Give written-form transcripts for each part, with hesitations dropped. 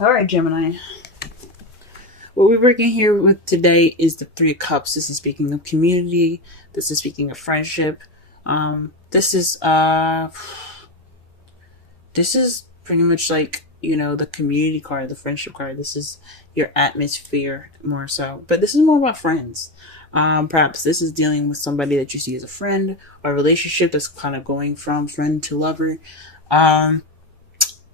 All right, Gemini. What we're working here with today is the Three of Cups. This is speaking of community. This is speaking of friendship. This is pretty much like, the community card, the friendship card. This is your atmosphere more so. But this is more about friends. Perhaps this is dealing with somebody that you see as a friend, or a relationship that's kind of going from friend to lover.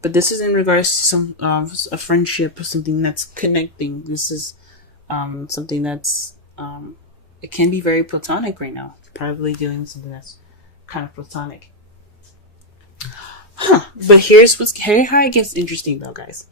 But this is in regards to some a friendship, something that's connecting. This is something that's it can be very platonic right now. Probably dealing with something that's kind of platonic. But here's how it gets interesting though, guys.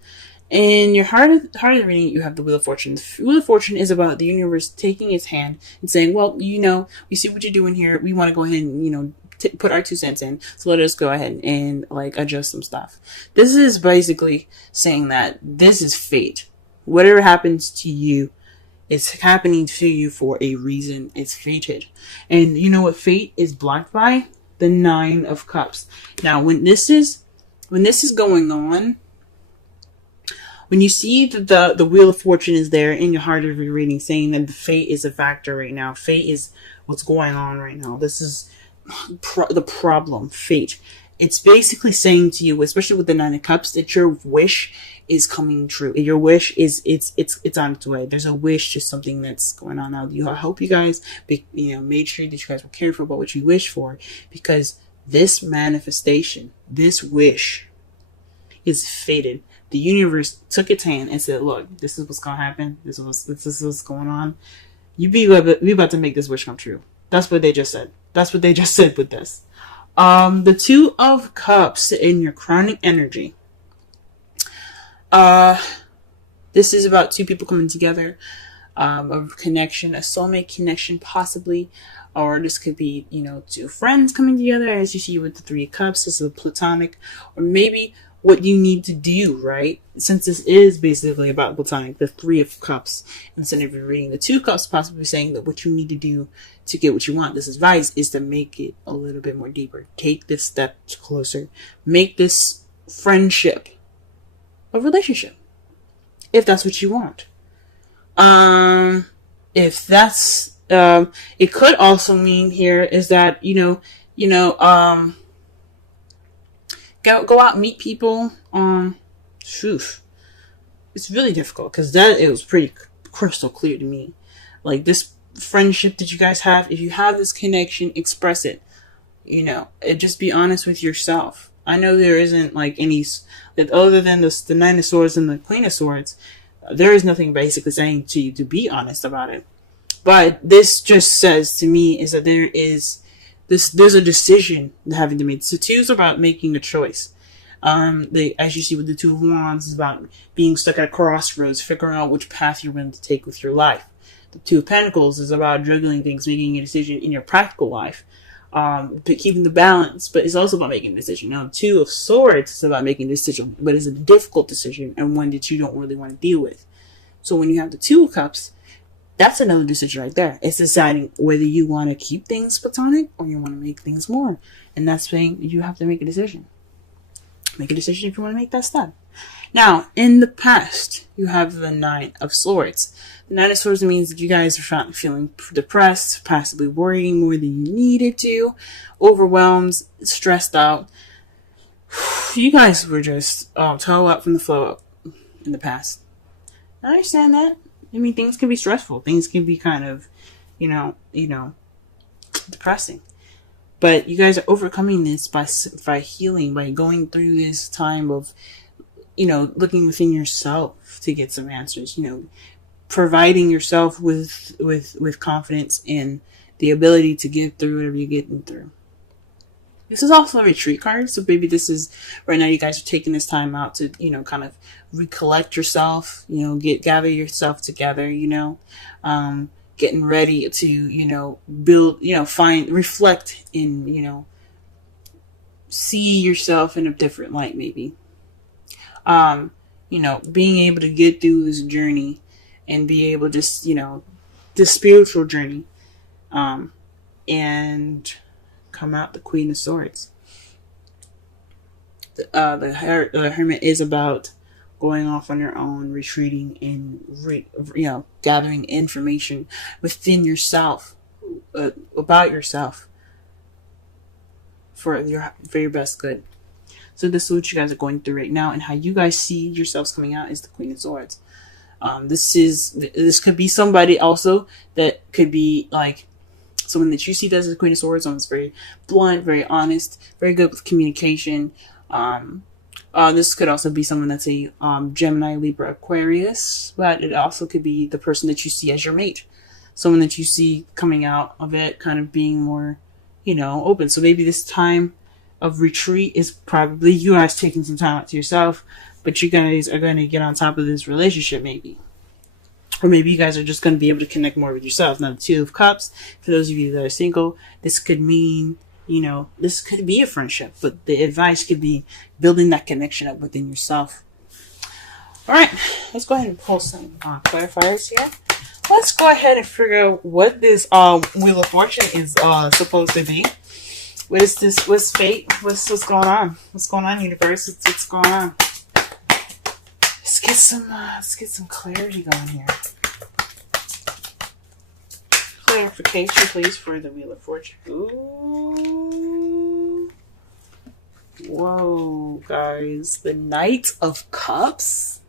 In your heart of the reading, you have the Wheel of Fortune. The Wheel of Fortune is about the universe taking its hand and saying, well, we see what you're doing here. We want to go ahead and, put our 2 cents in. So let us go ahead and adjust some stuff. This is basically saying that this is fate. Whatever happens to you, it's happening to you for a reason. It's fated. And you know what fate is blocked by? The 9 of Cups. Now, when this is going on, when you see that the Wheel of Fortune is there in your heart of your reading, saying that the fate is a factor right now. Fate is what's going on right now. This is the problem, fate. It's basically saying to you, especially with the 9 of Cups, that your wish is coming true. Your wish is it's on its way. There's a wish to something that's going on now. I hope you guys made sure that you guys were careful about what you wish for, because this manifestation, this wish, is fated. The universe took its hand and said, look, this is what's going to happen. This is what's going on. We about to make this wish come true. That's what they just said. That's what they just said with this. The 2 of Cups in your crowning energy. This is about 2 people coming together. A connection, a soulmate connection possibly. Or this could be, 2 friends coming together, as you see with the 3 of Cups. This is a platonic. Or maybe what you need to do, right? Since this is basically about platonic, the 3 of Cups, instead of reading the 2 Cups, possibly saying that what you need to do to get what you want, this advice is to make it a little bit more deeper. Take this step closer. Make this friendship a relationship, if that's what you want. If that's, it could also mean here is that, go out and meet people. It's really difficult because it was pretty crystal clear to me. Like this friendship that you guys have, if you have this connection, express it. Just be honest with yourself. I know there isn't any that other than the 9 of Swords and the Queen of Swords. There is nothing basically saying to you to be honest about it. But this just says to me is that there's a decision having to make. So 2 is about making a choice. As you see with the 2 of Wands, is about being stuck at a crossroads, figuring out which path you're going to take with your life. The 2 of Pentacles is about juggling things, making a decision in your practical life, but keeping the balance. But it's also about making a decision. Now, 2 of Swords is about making a decision, but it's a difficult decision and one that you don't really want to deal with. So when you have the 2 of Cups, that's another decision right there. It's deciding whether you want to keep things platonic or you want to make things more. And that's saying you have to make a decision. Make a decision if you want to make that step. Now, in the past, you have the 9 of Swords. The 9 of Swords means that you guys are feeling depressed, possibly worrying more than you needed to, overwhelmed, stressed out. You guys were just toe up from the flow up in the past. I understand that. I mean, things can be stressful. Things can be kind of, depressing. But you guys are overcoming this by healing, by going through this time of, looking within yourself to get some answers. Providing yourself with confidence and the ability to get through whatever you're getting through. This is also a retreat card, so maybe this is right now you guys are taking this time out to, kind of recollect yourself, gather yourself together, getting ready to, build, reflect in, see yourself in a different light, maybe. Being able to get through this journey and be able to just, this spiritual journey, and come out the Queen of Swords. The Hermit is about going off on your own, retreating, and gathering information within yourself, about yourself, for your best good. So this is what you guys are going through right now, and how you guys see yourselves coming out is the Queen of Swords. This could be somebody also that could be like someone that you see as the Queen of Swords. Someone's very blunt, very honest, very good with communication. This could also be someone that's a Gemini, Libra, Aquarius, but it also could be the person that you see as your mate. Someone that you see coming out of it kind of being more, open. So maybe this time of retreat is probably you guys taking some time out to yourself, but you guys are going to get on top of this relationship maybe. Or maybe you guys are just going to be able to connect more with yourself. Now, the Two of Cups, for those of you that are single, this could mean, this could be a friendship, but the advice could be building that connection up within yourself. All right, let's go ahead and pull some clarifiers here. Let's go ahead and figure out what this Wheel of Fortune is supposed to be. What is this? What's fate? What's going on? What's going on, universe? What's going on? Let's get some clarity going here. Clarification, please, for the Wheel of Fortune. Ooh. Whoa, guys. The Knight of Cups.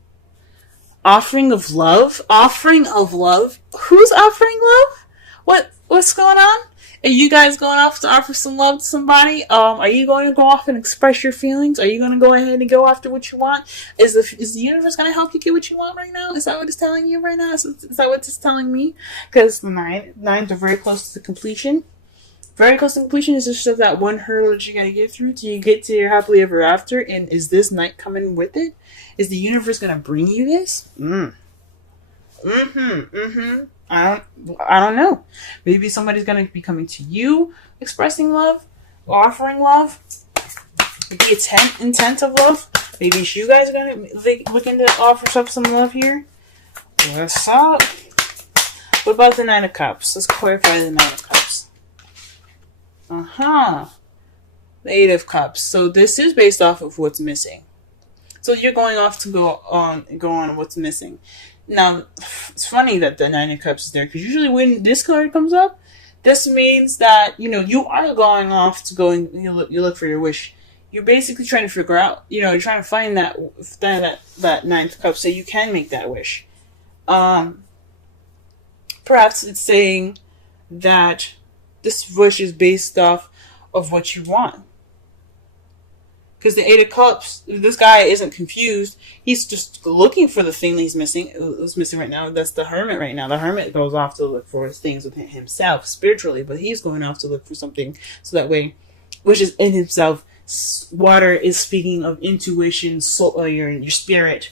Offering of love. Offering of love. Who's offering love? What's going on? Are you guys going off to offer some love to somebody? Are you going to go off and express your feelings? Are you going to go ahead and go after what you want? Is the universe going to help you get what you want right now? Is that what it's telling you right now? Is that what it's telling me? Because the nines are very close to completion. Very close to completion. Is just that one hurdle that you got to get through till you get to your happily ever after. And is this night coming with it? Is the universe going to bring you this? I don't know. Maybe somebody's going to be coming to you, expressing love, offering love. The intent of love. Maybe it's you guys are going to looking to offer up some love here. What's up? What about the Nine of Cups? Let's clarify the Nine of Cups. The Eight of Cups. So this is based off of what's missing. So you're going off to go on what's missing. Now, it's funny that the Nine of Cups is there, because usually when this card comes up, this means that, you are going off to go and you look for your wish. You're basically trying to figure out, you're trying to find that Ninth Cup so you can make that wish. Perhaps it's saying that this wish is based off of what you want. Because the Eight of Cups, this guy isn't confused. He's just looking for the thing that he's missing. What's missing right now? That's the Hermit right now. The Hermit goes off to look for things within himself spiritually, but he's going off to look for something so that way, which is in himself. Water is speaking of intuition, soul, your spirit.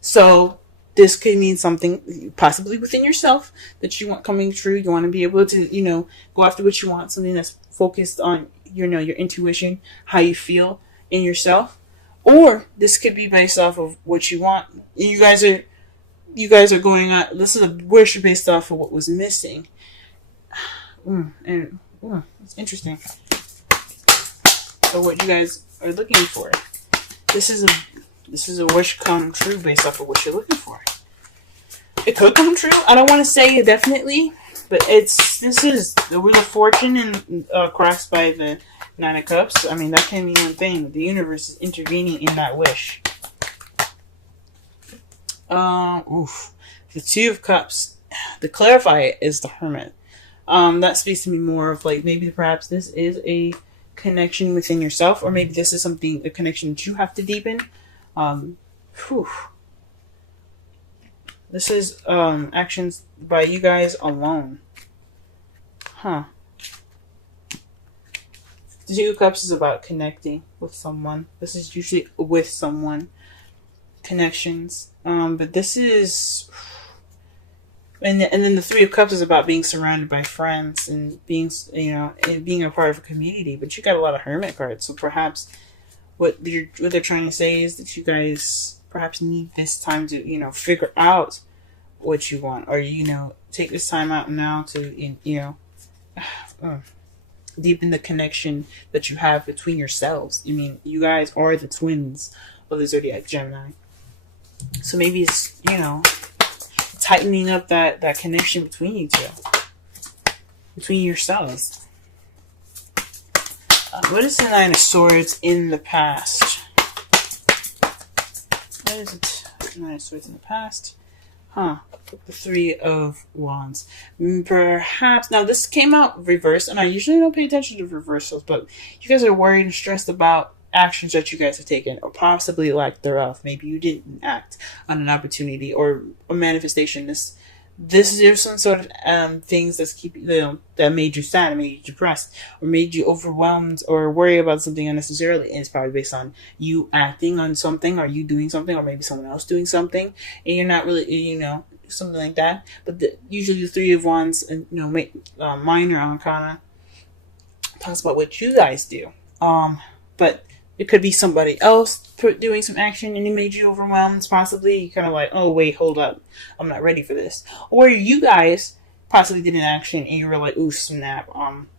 So this could mean something possibly within yourself that you want coming true. You want to be able to, go after what you want. Something that's focused on your intuition, how you feel in yourself. Or this could be based off of what you want. You guys are going on. This is a wish based off of what was missing. It's interesting. So what you guys are looking for. This is a wish come true based off of what you're looking for. It could come true. I don't want to say definitely, but this is the Wheel of Fortune and crossed by the Nine of Cups. I mean, that can mean one thing. The universe is intervening in that wish. The Two of Cups. To clarify it is the Hermit. That speaks to me more of like maybe perhaps this is a connection within yourself, or maybe this is a connection that you have to deepen. This is actions by you guys alone. The Two of Cups is about connecting with someone. This is usually with someone. Connections. But this is... And then the Three of Cups is about being surrounded by friends and being, and being a part of a community. But you got a lot of Hermit cards. So perhaps what they're trying to say is that you guys perhaps need this time to, figure out what you want. Or, take this time out now to, deepen the connection that you have between yourselves. I mean, you guys are the twins of the zodiac Gemini. So maybe it's, tightening up that connection between you two, between yourselves. What is the Nine of Swords in the past? What is it? Nine of Swords in the past? The Three of Wands. Perhaps, now this came out reversed, and I usually don't pay attention to reversals, but you guys are worried and stressed about actions that you guys have taken, or possibly lack thereof. Maybe you didn't act on an opportunity or a manifestation. This is some sort of things that's that made you sad, made you depressed, or made you overwhelmed, or worry about something unnecessarily. And it's probably based on you acting on something, or you doing something, or maybe someone else doing something, and you're not really, something like that. But usually the Three of Wands and minor arcana talks about what you guys do. But it could be somebody else doing some action and it made you overwhelmed. Possibly you kind of like, oh wait, hold up, I'm not ready for this. Or you guys possibly did an action and you were like, ooh, snap.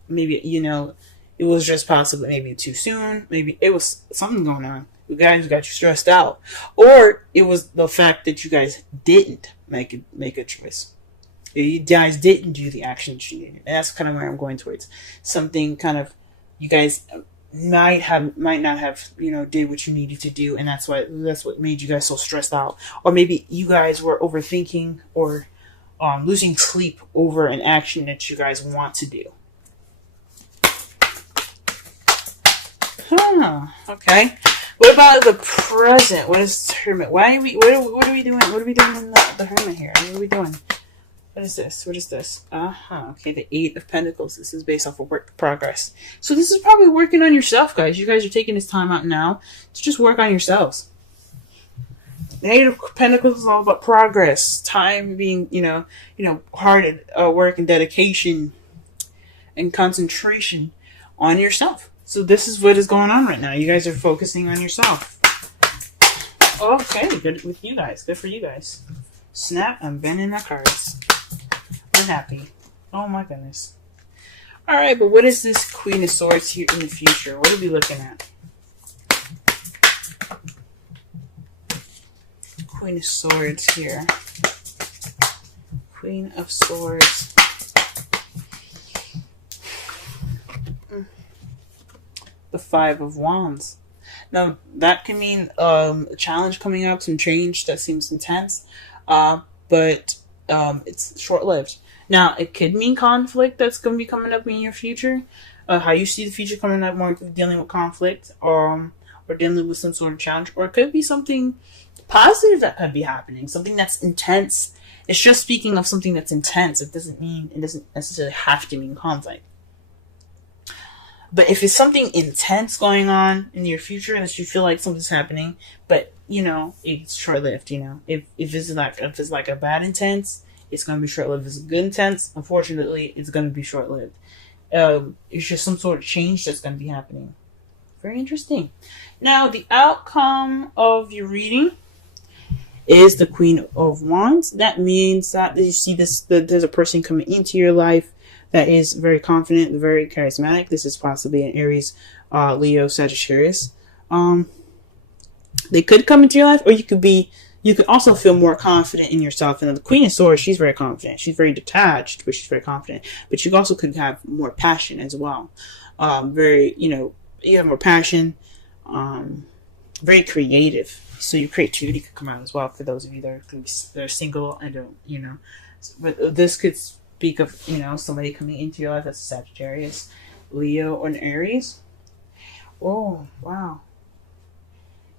Maybe it was just possibly maybe too soon. Maybe it was something going on. You guys got you stressed out, or it was the fact that you guys didn't make a choice. You guys didn't do the action that you needed, and that's kind of where I'm going towards. Something kind of you guys might not have did what you needed to do, and that's what made you guys so stressed out. Or maybe you guys were overthinking or losing sleep over an action that you guys want to do. Okay. What about the present? What is Hermit? What are we doing? What are we doing in the Hermit here? What are we doing? What is this? Okay, the Eight of Pentacles. This is based off of work progress. So this is probably working on yourself, guys. You guys are taking this time out now to just work on yourselves. The Eight of Pentacles is all about progress. Time being, hard work and dedication and concentration on yourself. So this is what is going on right now. You guys are focusing on yourself. Okay, good with you guys. Good for you guys. Snap, I'm bending my cards. We're happy. Oh my goodness. Alright, but what is this Queen of Swords here in the future? What are we looking at? Queen of Swords here. Queen of Swords. The Five of Wands. Now, that can mean a challenge coming up, some change that seems intense, but it's short-lived. Now, it could mean conflict that's going to be coming up in your future. How you see the future coming up, more dealing with conflict, or dealing with some sort of challenge. Or it could be something positive that could be happening, something that's intense. It's just speaking of something that's intense. It doesn't necessarily have to mean conflict. But if it's something intense going on in your future that you feel like something's happening, but it's short-lived. If it's like a bad intense, it's gonna be short-lived. If it's a good intense, unfortunately, it's gonna be short-lived. It's just some sort of change that's gonna be happening. Very interesting. Now, the outcome of your reading is the Queen of Wands. That means that you see that there's a person coming into your life that is very confident, very charismatic. This is possibly an Aries, Leo, Sagittarius. They could come into your life, or you could also feel more confident in yourself. And the Queen of Swords, she's very confident. She's very detached, but she's very confident. But you also could have more passion as well. You have more passion, very creative. So your creativity could come out as well for those of you that are single and don't, But this could speak of, somebody coming into your life that's a Sagittarius, Leo, or an Aries. Oh, wow.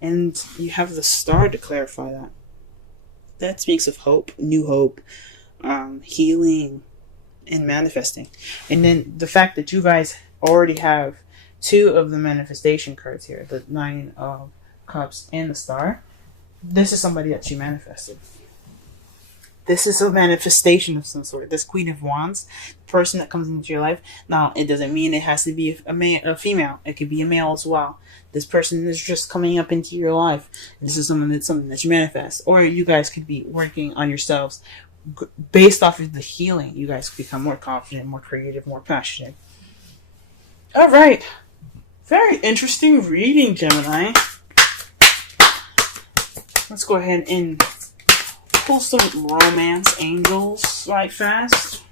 And you have the Star to clarify that. That speaks of hope, new hope, healing, and manifesting. And then the fact that you guys already have two of the manifestation cards here, the Nine of Cups and the Star. This is somebody that you manifested. This is a manifestation of some sort. This Queen of Wands, the person that comes into your life. Now, it doesn't mean it has to be a female. It could be a male as well. This person is just coming up into your life. This is something that you manifest. Or you guys could be working on yourselves. Based off of the healing, you guys become more confident, more creative, more passionate. All right. Very interesting reading, Gemini. Let's go ahead and pull some romance angels right fast.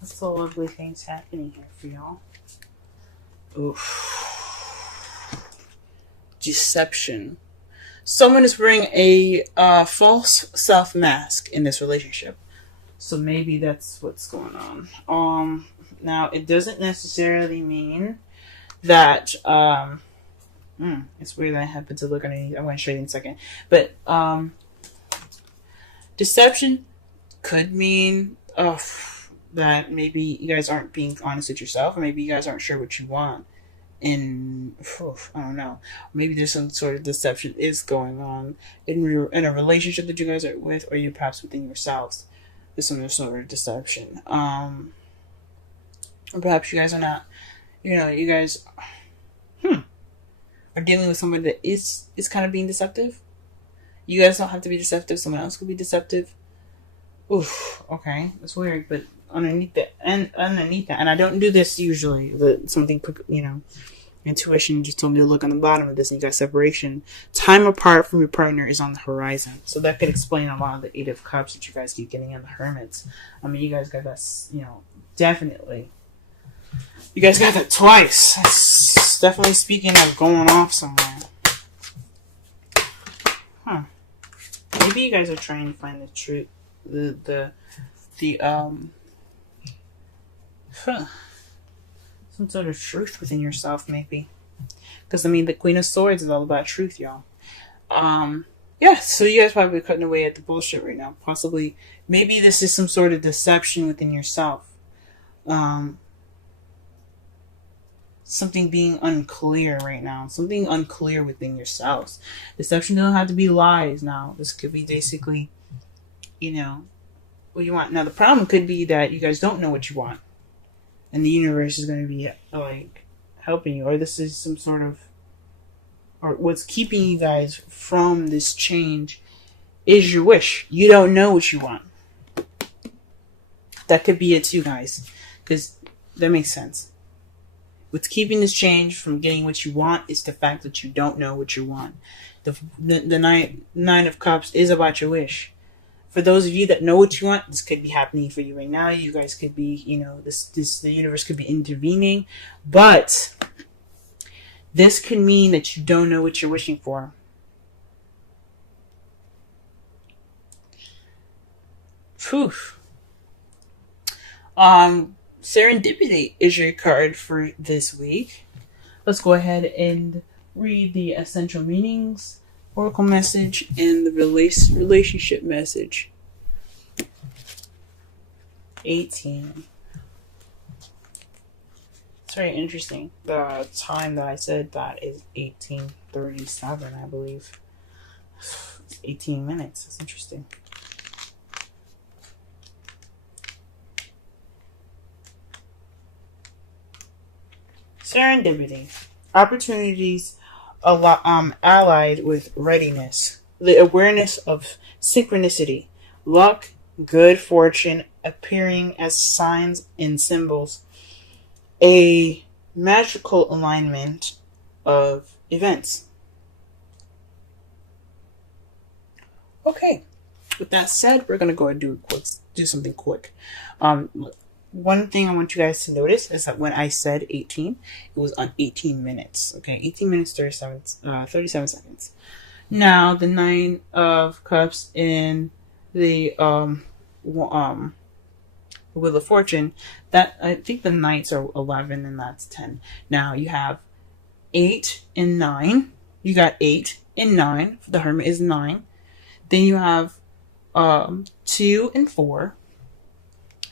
What's the lovely things happening here for y'all? Oof. Deception. Someone is wearing a false self mask in this relationship. So maybe that's what's going on. Now it doesn't necessarily mean that it's weird that I happen to look underneath. I'm going to show you in a second. But deception could mean that maybe you guys aren't being honest with yourself, or maybe you guys aren't sure what you want. And I don't know. Maybe there's some sort of deception is going on in a relationship that you guys are with, or you perhaps within yourselves. There's some sort of deception. Or perhaps you guys are not. You guys are dealing with someone that is kind of being deceptive. You guys don't have to be deceptive. Someone else could be deceptive. Oof. Okay, that's weird, but underneath that, and I don't do this usually. But something, intuition just told me to look on the bottom of this, and you got separation. Time apart from your partner is on the horizon, so that could explain a lot of the Eight of Cups that you guys keep getting in the Hermits. I mean, you guys got that, definitely. You guys got that twice. That's definitely speaking of going off somewhere. Huh? Maybe you guys are trying to find the truth. Some sort of truth within yourself, maybe. Because, the Queen of Swords is all about truth, y'all. So you guys probably cutting away at the bullshit right now. Possibly, maybe this is some sort of deception within yourself. Something being unclear right now. Something unclear within yourselves. Deception doesn't have to be lies now. This could be basically, what you want. Now, the problem could be that you guys don't know what you want. And the universe is going to be, helping you. Or this is some sort of... Or what's keeping you guys from this change is your wish. You don't know what you want. That could be it too, guys. Because that makes sense. What's keeping this change from getting what you want is the fact that you don't know what you want. The Nine of Cups is about your wish. For those of you that know what you want, this could be happening for you right now. You guys could be, the universe could be intervening. But this could mean that you don't know what you're wishing for. Phew. Serendipity is your card for this week. Let's go ahead and read the essential meanings, oracle message, and the relationship message. 18. It's very interesting. The time that I said that is 18:37, I believe. It's 18 minutes. That's interesting. Serendipity. Opportunities allied with readiness. The awareness of synchronicity. Luck, good fortune appearing as signs and symbols. A magical alignment of events. Okay. With that said, we're going to go and do something quick. One thing I want you guys to notice is that when I said 18, it was on 18 minutes. Okay, 18 minutes, 37 seconds. Now, the Nine of Cups in the Wheel of Fortune, that I think the Knights are 11 and that's 10. Now, you have 8 and 9. You got 8 and 9. The Hermit is 9. Then you have 2 and 4.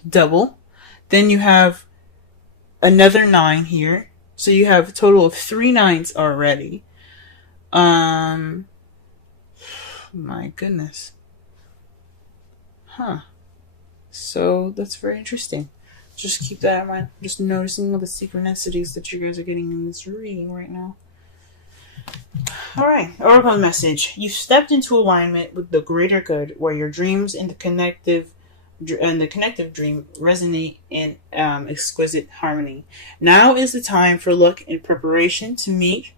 Double. Then you have another 9 here. So you have a total of 3 9s already. My goodness. Huh. So that's very interesting. Just keep that in mind. Just noticing all the synchronicities that you guys are getting in this reading right now. Alright, oracle message. You've stepped into alignment with the greater good, where your dreams and the connective and the connective dream resonate in exquisite harmony. Now is the time for luck and preparation to meet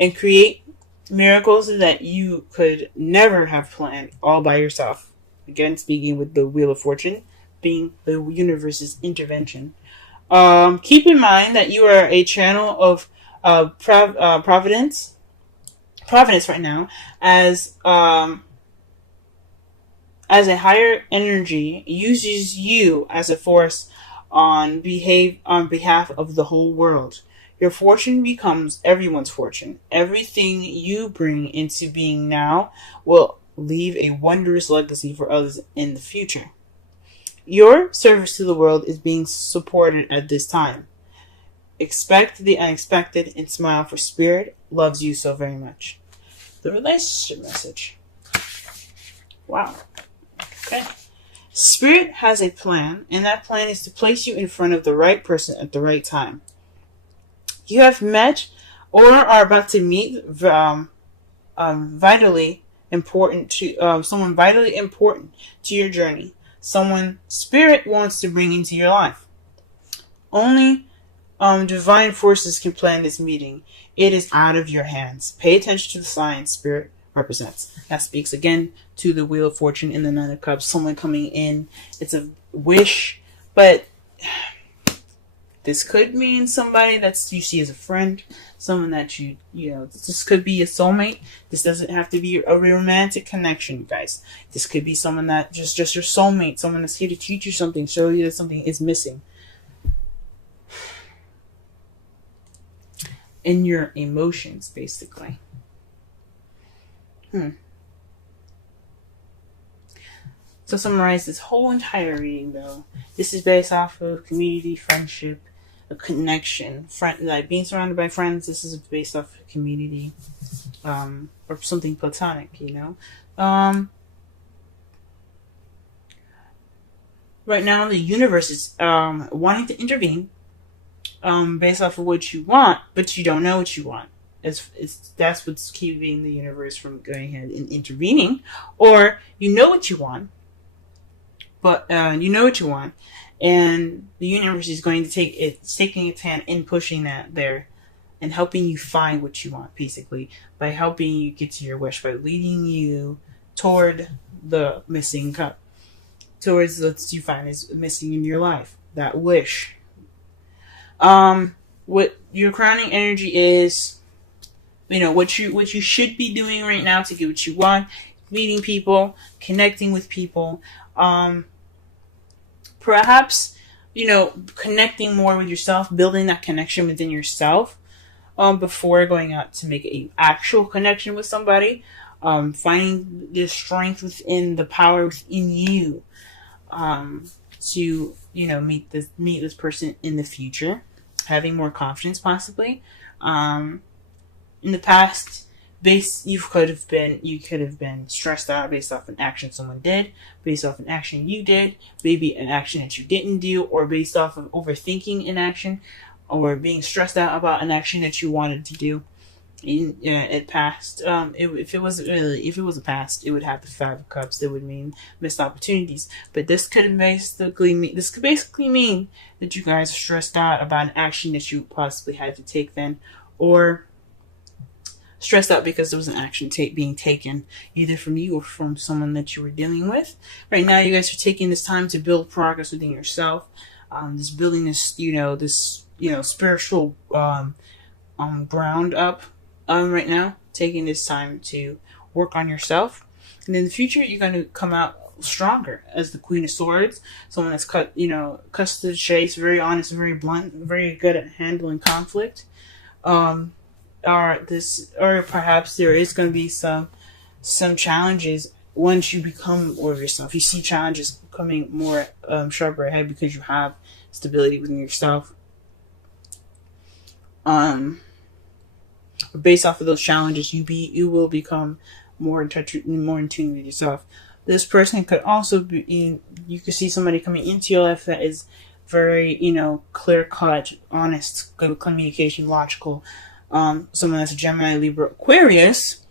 and create miracles that you could never have planned all by yourself. Again, speaking with the Wheel of Fortune being the universe's intervention. Keep in mind that you are a channel of providence right now, as a higher energy uses you as a force on behalf of the whole world. Your fortune becomes everyone's fortune. Everything you bring into being now will leave a wondrous legacy for others in the future. Your service to the world is being supported at this time. Expect the unexpected and smile, for Spirit loves you so very much. The relationship message. Wow. Okay. Spirit has a plan, and that plan is to place you in front of the right person at the right time. You have met or are about to meet vitally important to someone vitally important to your journey. Someone Spirit wants to bring into your life. Only divine forces can plan this meeting. It is out of your hands. Pay attention to the signs Spirit represents. That speaks again to the Wheel of Fortune in the Nine of Cups. Someone coming in. It's a wish, but this could mean somebody that you see as a friend, someone that you know, this could be a soulmate. This doesn't have to be a romantic connection, guys. This could be someone that just your soulmate, someone that's here to teach you something, show you that something is missing in your emotions, basically. So summarize this whole entire reading, though. This is based off of community, friendship, a connection, like being surrounded by friends. This is based off of community, or something platonic, you know. Right now, the universe is wanting to intervene, based off of what you want, but you don't know what you want. That's what's keeping the universe from going ahead and intervening. Or you know what you want, but and the universe is going to taking its hand in pushing that there and helping you find what you want, basically, by helping you get to your wish, by leading you toward the missing cup, towards what you find is missing in your life, that wish. What your crowning energy is, you know, what you should be doing right now to get what you want, meeting people, connecting with people, perhaps, you know, connecting more with yourself, building that connection within yourself, before going out to make an actual connection with somebody, finding the strength within, the power within you, to, you know, meet this person in the future, having more confidence, possibly. In the past, you could have been stressed out based off an action someone did, based off an action you did, maybe an action that you didn't do, or based off of overthinking an action, or being stressed out about an action that you wanted to do. It passed. If it was a past, it would have the Five of Cups. That would mean missed opportunities. But this could basically mean that you guys are stressed out about an action that you possibly had to take then, or stressed out because there was an action being taken, either from you or from someone that you were dealing with. Right now, you guys are taking this time to build progress within yourself. Building this spiritual ground up. Right now, taking this time to work on yourself, and in the future, you're going to come out stronger as the Queen of Swords, someone that's cut to the chase, very honest, very blunt, very good at handling conflict. Or perhaps there is going to be some challenges once you become more of yourself. You see challenges coming more sharper ahead because you have stability within yourself. Based off of those challenges, you will become more in touch, more in tune with yourself. This person could also be, you could see somebody coming into your life that is very, clear cut, honest, good communication, logical. Someone that's a Gemini, Libra, Aquarius,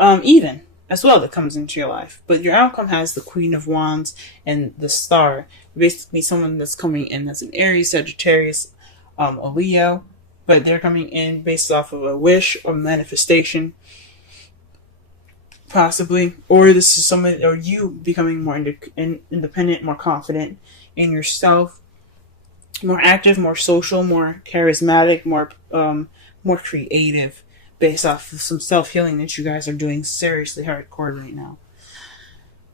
even. as well that comes into your life. But your outcome has the Queen of Wands and the Star. Basically, someone that's coming in as an Aries, Sagittarius, a Leo, but they're coming in based off of a wish or manifestation, possibly. Or this is someone, or you becoming more independent, more confident in yourself, more active, more social, more charismatic, more creative, based off of some self-healing that you guys are doing seriously hardcore right now.